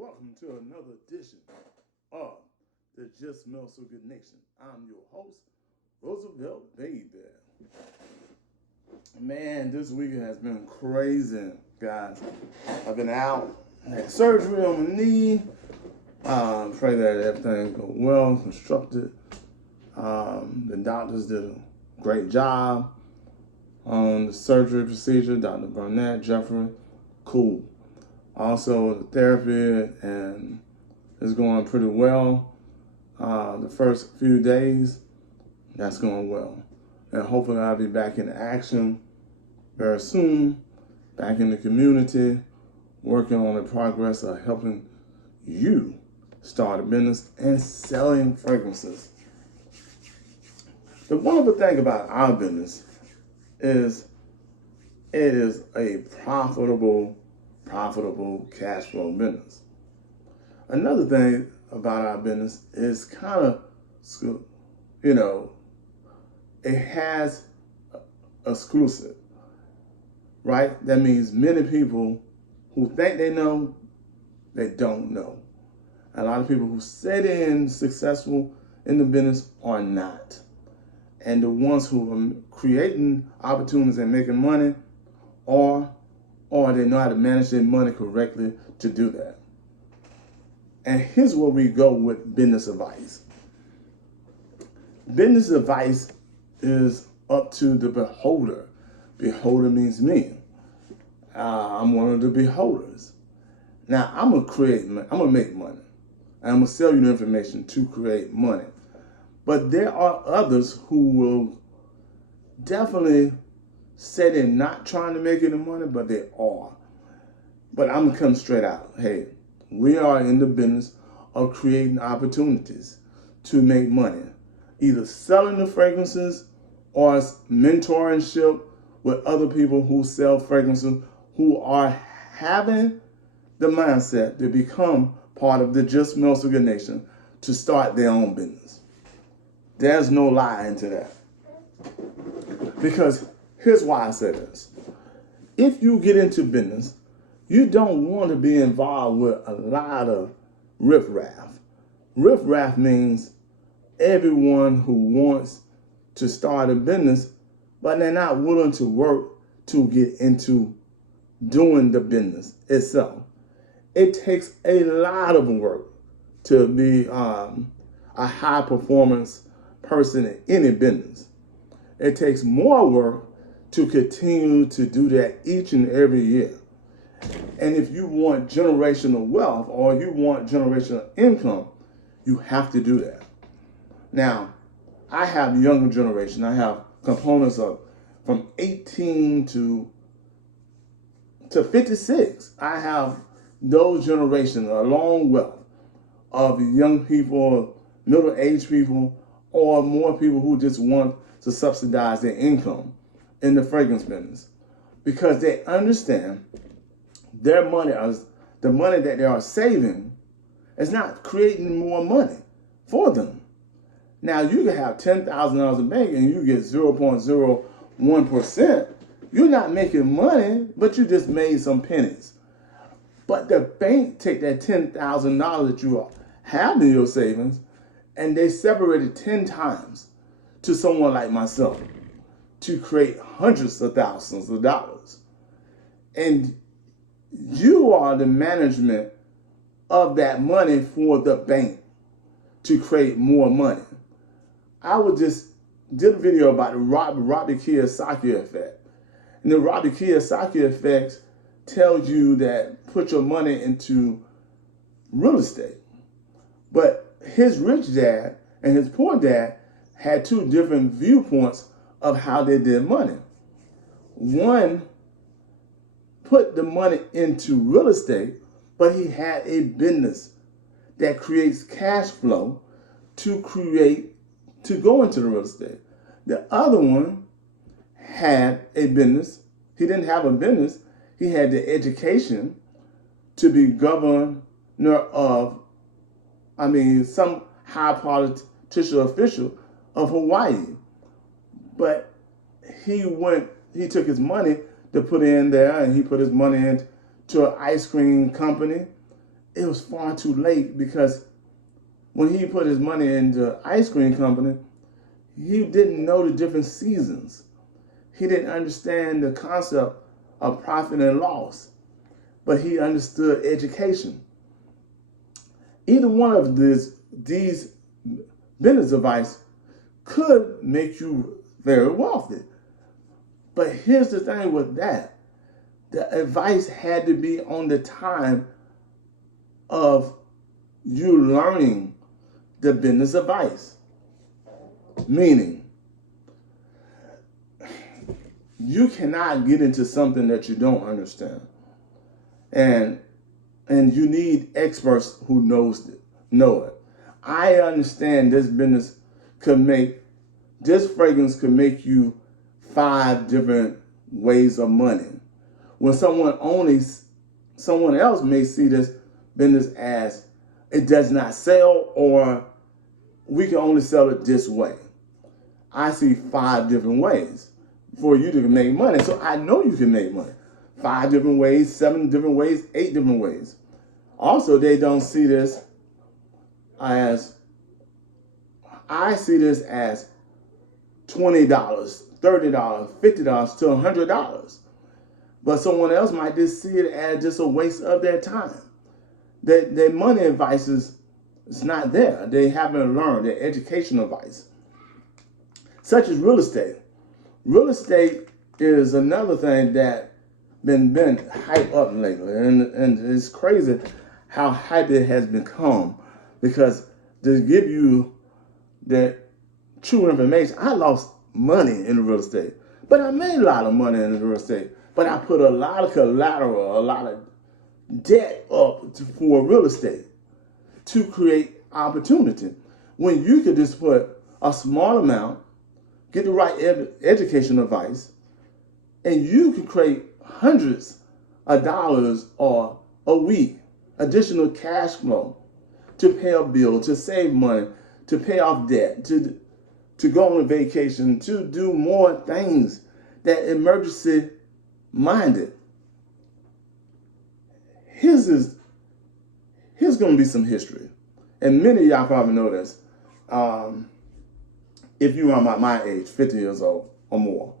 Welcome to another edition of the Just Smell So Good Nation. I'm your host, Roosevelt Baby. Man, this weekend has been crazy, guys. I've been out, had surgery on my knee. Pray that everything goes well, constructed. The doctors did a great job on the surgery procedure. Dr. Burnett, Jeffrey, cool. Also, the therapy and is going pretty well. The first few days, that's going well. And hopefully I'll be back in action very soon, back in the community, working on the progress of helping you start a business and selling fragrances. The wonderful thing about our business is it is a profitable cash flow business. Another thing about our business is kind of, it has exclusive, right? That means many people who think they know, they don't know. A lot of people who say they're successful in the business are not. And the ones who are creating opportunities and making money are, or they know how to manage their money correctly to do that. And here's where we go with business advice. Business advice is up to the beholder. Beholder means me. I'm one of the beholders. Now, I'm going to make money. I'm going to sell you the information to create money. But there are others who will definitely say they're not trying to make any money, but they are. But I'm going to come straight out. Hey, we are in the business of creating opportunities to make money, either selling the fragrances or mentorship with other people who sell fragrances who are having the mindset to become part of the Just Smell So Good Nation to start their own business. There's no lie into that. Because here's why I say this. If you get into business, you don't want to be involved with a lot of riffraff. Riffraff means everyone who wants to start a business, but they're not willing to work to get into doing the business itself. It takes a lot of work to be a high performance person in any business. It takes more work to continue to do that each and every year. And if you want generational wealth or you want generational income, you have to do that. Now, I have younger generation. I have components of from 18 to 56. I have those generations, a long wealth of young people, middle-aged people, or more people who just want to subsidize their income in the fragrance business because they understand their money, the money that they are saving, is not creating more money for them. Now, you can have $10,000 in bank and you get 0.01%. You're not making money, but you just made some pennies. But the bank take that $10,000 that you have in your savings and they separate it 10 times to someone like myself to create hundreds of thousands of dollars. And you are the management of that money for the bank to create more money. I did a video about the Robert Kiyosaki effect. And the Robert Kiyosaki effect tells you that put your money into real estate. But his rich dad and his poor dad had two different viewpoints of how they did money. One put the money into real estate, but he had a business that creates cash flow to go into the real estate. The other one had a business. He didn't have a business. He had the education to be governor of, some high political official of Hawaii. But he took his money to put in there, and he put his money into an ice cream company it was far too late, because when he put his money into ice cream company, he didn't know the different seasons. He didn't understand the concept of profit and loss, but he understood education. Either one of these business advice could make you very wealthy. But here's the thing with that. The advice had to be on the time of you learning the business advice. Meaning, you cannot get into something that you don't understand. And you need experts who know it. I understand this fragrance could make you 5 different ways of money. When someone else may see this business as it does not sell, or we can only sell it this way. I see 5 different ways for you to make money. So I know you can make money. 5 different ways, 7 different ways, 8 different ways. Also, they don't see this as, I see this as $20, $30, $50 to $100. But someone else might just see it as just a waste of their time. Their money advice is not there. They haven't learned their educational advice. Such as real estate. Real estate is another thing that been hyped up lately. And it's crazy how hyped it has become, because to give you the true information, I lost money in real estate, but I made a lot of money in real estate. But I put a lot of collateral, a lot of debt up for real estate to create opportunity. When you could just put a small amount, get the right educational advice, and you can create hundreds of dollars or a week, additional cash flow to pay a bill, to save money, to pay off debt, to go on a vacation, to do more things that emergency minded. Here's going to be some history. And many of y'all probably know this. If you are my age, 50 years old or more.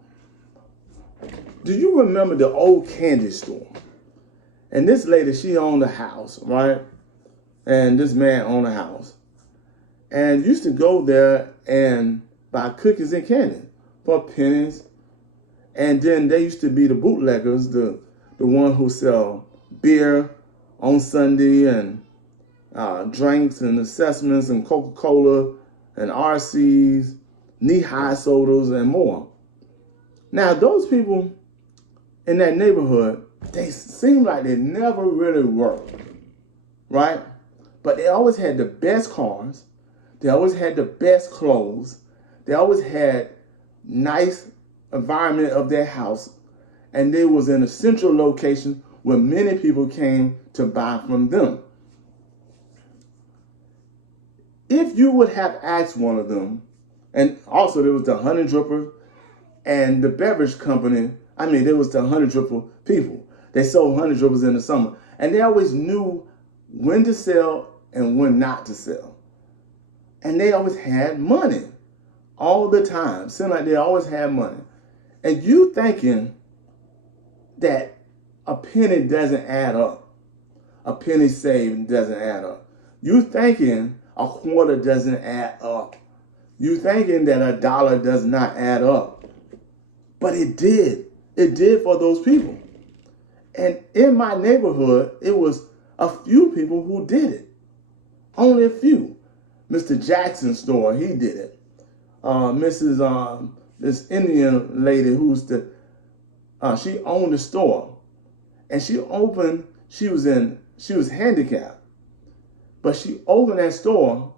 Do you remember the old candy store? And this lady, she owned a house, right? And this man owned a house. And used to go there and buy cookies and candy for pennies. And then they used to be the bootleggers, the one who sell beer on Sunday, and drinks and assessments and Coca-Cola and RCs, knee-high sodas, and more. Now, those people in that neighborhood, they seem like they never really worked, right? But they always had the best cars. They always had the best clothes. They always had nice environment of their house. And they was in a central location where many people came to buy from them. If you would have asked one of them, and also there was the Honey Dripper and the beverage company, there was the Honey Dripper people. They sold Honey Drippers in the summer. And they always knew when to sell and when not to sell. And they always had money all the time. Seemed like they always had money. And you thinking that a penny doesn't add up. A penny saved doesn't add up. You thinking a quarter doesn't add up. You thinking that $1 does not add up. But it did. It did for those people. And in my neighborhood, it was a few people who did it. Only a few. Mr. Jackson's store, he did it. This Indian lady she owned the store. And she was handicapped. But she opened that store,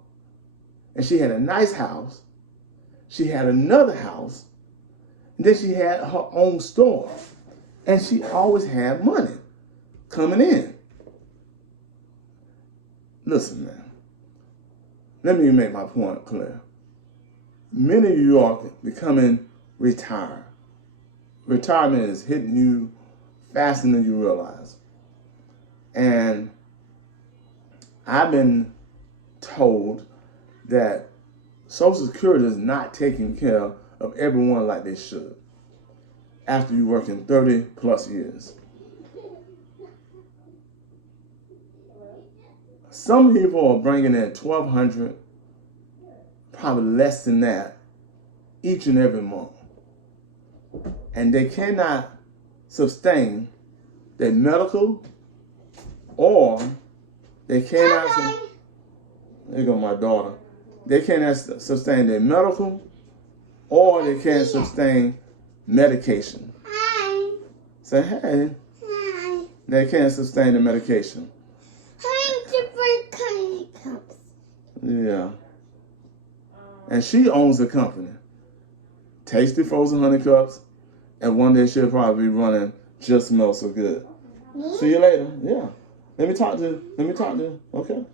and she had a nice house. She had another house. And then she had her own store. And she always had money coming in. Listen, man. Let me make my point clear. Many of you are becoming retired. Retirement is hitting you faster than you realize. And I've been told that Social Security is not taking care of everyone like they should after you working 30 plus years. Some people are bringing in $1,200, probably less than that, each and every month. And they cannot sustain their medical, or they cannot, there go my daughter, they cannot sustain their medical, or they can't sustain medication. Hi. Say hey. Hi. They can't sustain the medication. Different kind of cups. Yeah. And she owns the company. Tasty Frozen Honey Cups. And one day she'll probably be running Just Smells So Good. Me? See you later. Yeah. Let me talk to, okay?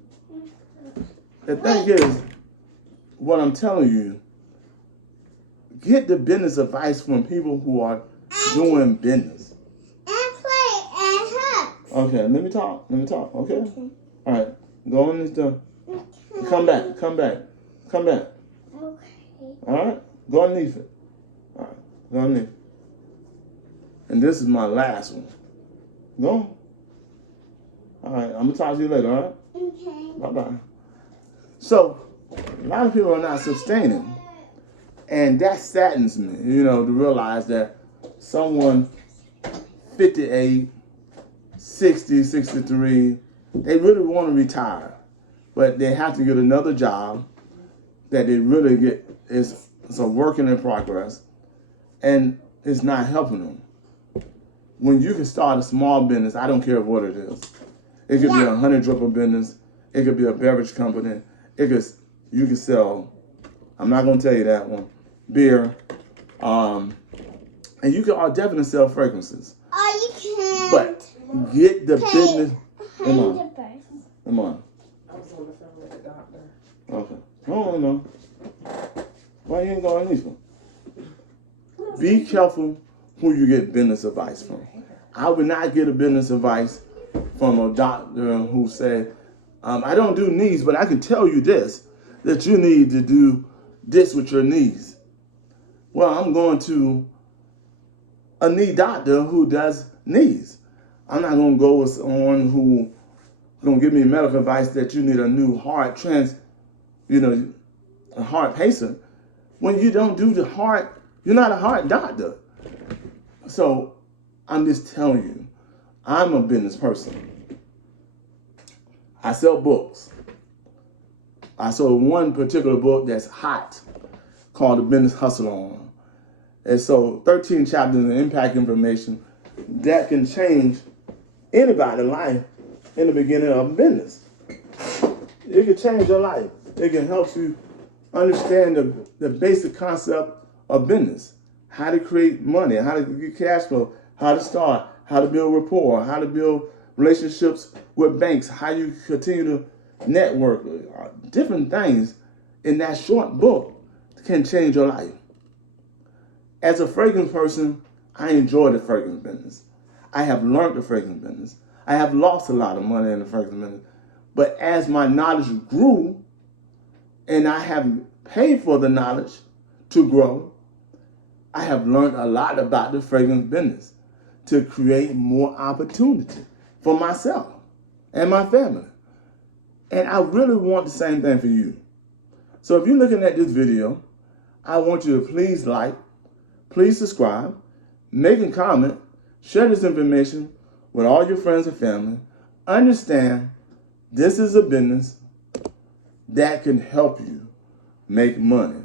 The thing is, what I'm telling you, get the business advice from people who are doing business. And play and hug. Okay, let me talk, okay? All right, go on this door. Come back. Okay. All right, go underneath it. All right, go underneath. And this is my last one. Go on. All right, I'm gonna talk to you later. All right. Okay. Bye-bye. So, a lot of people are not sustaining, and that saddens me. To realize that someone 58, 60, 63. They really want to retire, but they have to get another job that they really get is a working in progress, and it's not helping them. When you can start a small business, I don't care what it is. It could be a honey dripper business. It could be a beverage company. You can sell, I'm not going to tell you that one, beer, and you can definitely sell fragrances. Oh, you can't. But get the business. Come on. I was on the phone with the doctor. Okay. No. Why you ain't going on these one? Be careful who you get business advice from. I would not get a business advice from a doctor who said, I don't do knees, but I can tell you this, that you need to do this with your knees. Well, I'm going to a knee doctor who does knees. I'm not going to go with someone who going to give me medical advice that you need a new heart a heart pacer. When you don't do the heart, you're not a heart doctor. So I'm just telling you, I'm a business person. I sell books. I sold one particular book that's hot called The Business Hustle On. And so 13 chapters of impact information that can change anybody's life in the beginning of business. It can change your life. It can help you understand the basic concept of business. How to create money, how to get cash flow, how to start, how to build rapport, how to build relationships with banks, how you continue to network. Different things in that short book can change your life. As a fragrance person, I enjoy the fragrance business. I have learned the fragrance business. I have lost a lot of money in the fragrance business. But as my knowledge grew, and I have paid for the knowledge to grow, I have learned a lot about the fragrance business to create more opportunity for myself and my family. And I really want the same thing for you. So if you're looking at this video, I want you to please like, please subscribe, make a comment, share this information with all your friends and family. Understand this is a business that can help you make money.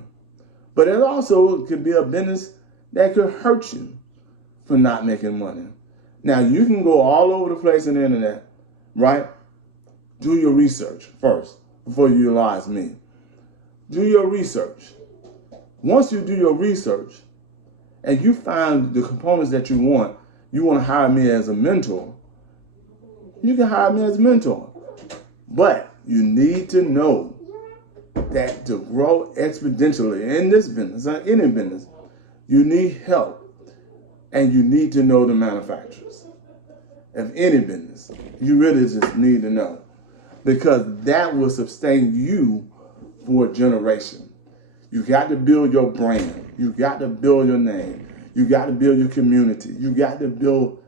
But it also could be a business that could hurt you for not making money. Now, you can go all over the place on the internet, right? Do your research first before you utilize me. Do your research. Once you do your research and you find the components that you want to hire me as a mentor, you can hire me as a mentor. But you need to know that to grow exponentially in this business, or any business, you need help. And you need to know the manufacturers of any business. You really just need to know. because that will sustain you for a generation. You got to build your brand. You got to build your name. You got to build your community. You got to build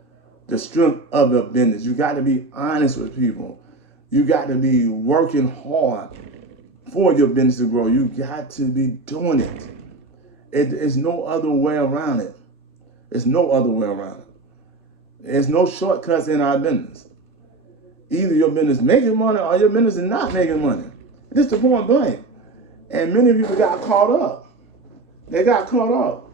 the strength of your business. You got to be honest with people. You got to be working hard for your business to grow. You got to be doing it. It's no other way around it. There's no other way around it. There's no shortcuts in our business. Either your business making money or your business is not making money. This is the point blank. And many people got caught up. They got caught up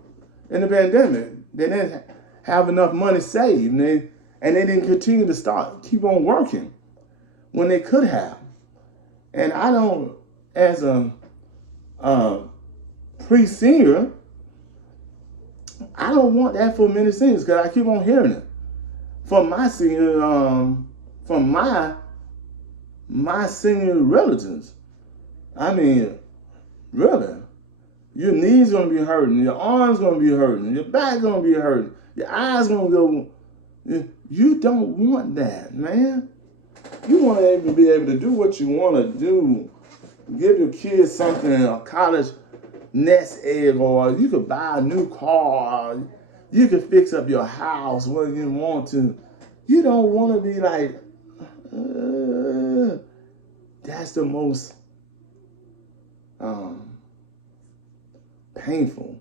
in the pandemic. They didn't have enough money saved, and they didn't continue to keep on working when they could have. And I don't, as a pre-senior, I don't want that for many seniors because I keep on hearing it. From my senior, from my senior relatives. I mean, really, your knees gonna be hurting, your arms gonna be hurting, your back gonna be hurting, your eyes gonna go. You don't want that, man. You want to be able to do what you want to do. Give your kids something, a college nest egg, or you could buy a new car. You could fix up your house when you want to. You don't want to be like, that's the most painful,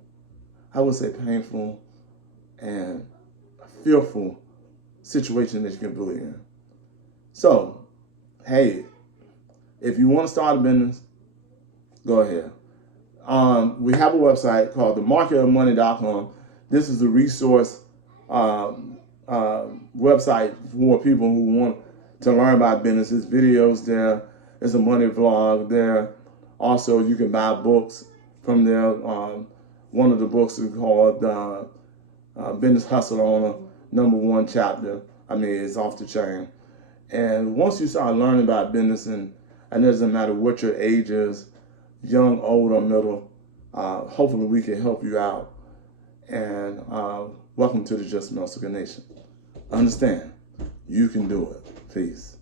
I would say painful and fearful situation that you can be in. So, hey, if you want to start a business, go ahead. We have a website called themarketofmoney.com. This is a resource website for people who want to learn about businesses. Videos there. There's a money vlog there. Also, you can buy books from there. One of the books is called Business Hustle Owner, #1 chapter. I mean, it's off the chain. And once you start learning about business, and it doesn't matter what your age is, young, old, or middle, hopefully we can help you out. And welcome to the Just Melsica Nation. Understand, you can do it. Peace.